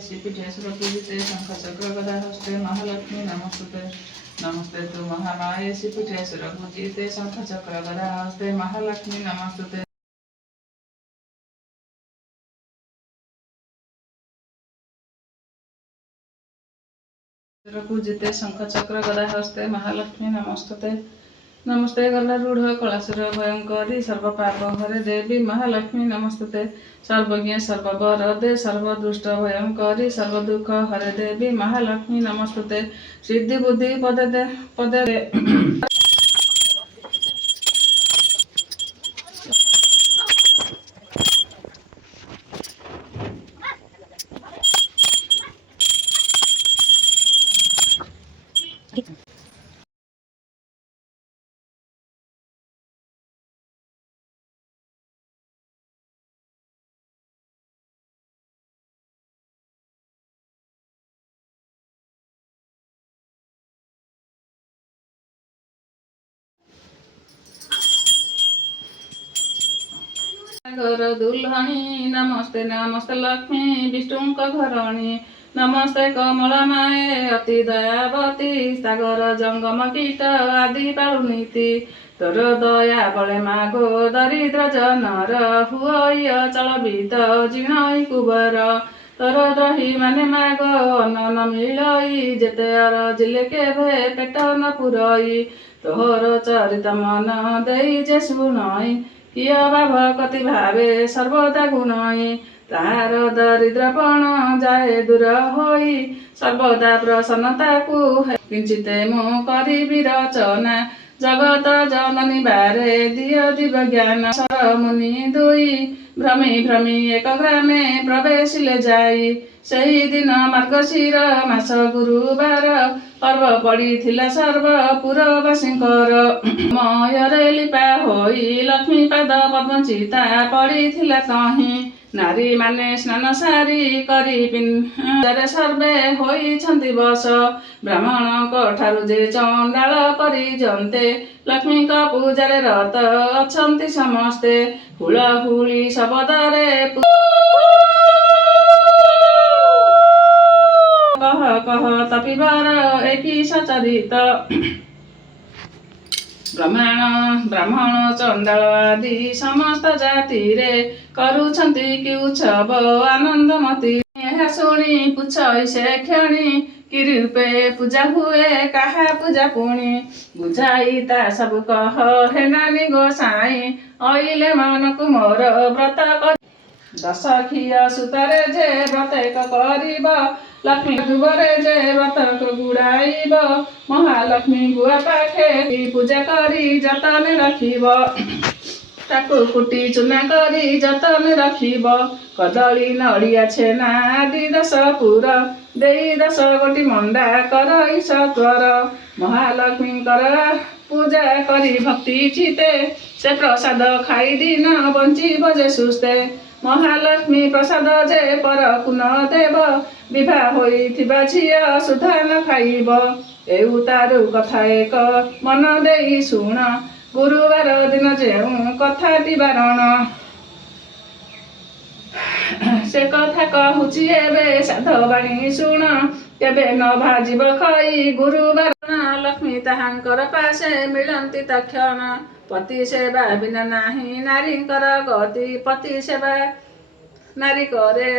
श्रीपीठे सुरपूजिते शंखचक्र गदाहस्ते महालक्ष्मी नमस्तुते। नमस्ते तु महामाये श्रीपीठे सुरपूजिते शंखचक्र गदाहस्ते महालक्ष्मी नमस्तुते। पूजिते शंखचक्र गदाहस्ते महालक्ष्मी नमस्तुते। नमस्ते गलारूढ़ कलासुर भयंकरी सर्वपाप हरे देवी महालक्ष्मी नमस्तुते। सर्वज्ञ सर्ववरदे सर्वदुष्ट भयंकरी सर्वदुख हरे देवी महालक्ष्मी नमस्तुते। सिद्धि बुद्धि पदे पदे घर दुल्हनी नमस्ते नमस्ते लक्ष्मी विष्णुक घरणी नमस्ते कमला माए अति दयावती सागर जंगम कीट आदि पालुनीति तोर दया बले मागो दरिद्र जनर हुई अचल बीत जिणई कुबर तोर दही माने माग अन्न न मिलई जेते अरजिले केभे पेट न पुरई तोहर चरित मन देई जे शुणई किय बाभ कति भावे सर्वदा गुणई तार दरिद्रपण जाए दूर होई सर्वदा प्रसन्नताकु किंचिते मु करिबि रचना जगत जननी बारे दिय दिव्य ज्ञान सर मुनि दुई भ्रमी भ्रमी एक ग्रामे प्रवेशिले जाई सही दिन मार्गशीर मास गुरुबार पर्व पड़िथिला सर्व पुरवासींकर मୟରେ लिपा होई लक्ष्मी पाद पद्म चिता पड़िथिला तहीं नारी माने स्नान सारी करी पिंजरे सर्वे होइछन्ति बस ब्राह्मणक ठारु जे चंडाल परिजन्ते लक्ष्मीक पूजारे रत अछन्ति समस्ते हुलहुली शब्दरे कह कह तपिबर एकी सचरित ब्राह्मण चंडाल आदि समस्त जाति रे करुछन्ति कि उत्सव आनंदमती यह शुणी पुछई से क्षणी कि रूपे पूजा हुए कहा पूजा पुणी बुझाई ता सब कह हे नानी गोसाई अइले मनकु मोर व्रत कर दशखिय सुतरे जे व्रत करिब लक्ष्मी दुबरे जे व्रत गुड़ाइब महालक्ष्मी गुआ पाखे पूजा करी जतन रखिब ताकु कुटी चुना करी जतन रखिब कदली नड़िया छेना आदि 10 पुर देई 10 गोटी मंडा करई सत्वर महालक्ष्मी कर पूजा करी भक्ति चिते से प्रसाद खाई दिन बंचिब जे सुस्ते महालक्ष्मी प्रसाद जे पर कुन देव विवाह होइथिबा झिया सुधा न खाइब एउ तारु कथा एक मन देई शुण गुरुवार दिन जेउ कथाटी बारण से कथा कहूची एबे साधवाणी शुण केबे न भाजिब खई गुरुवार लक्ष्मी ताहांकर पासे मिलन्ति तक्षण पति सेवा बिना नाही नारींकर गति पति सेवा नारी करे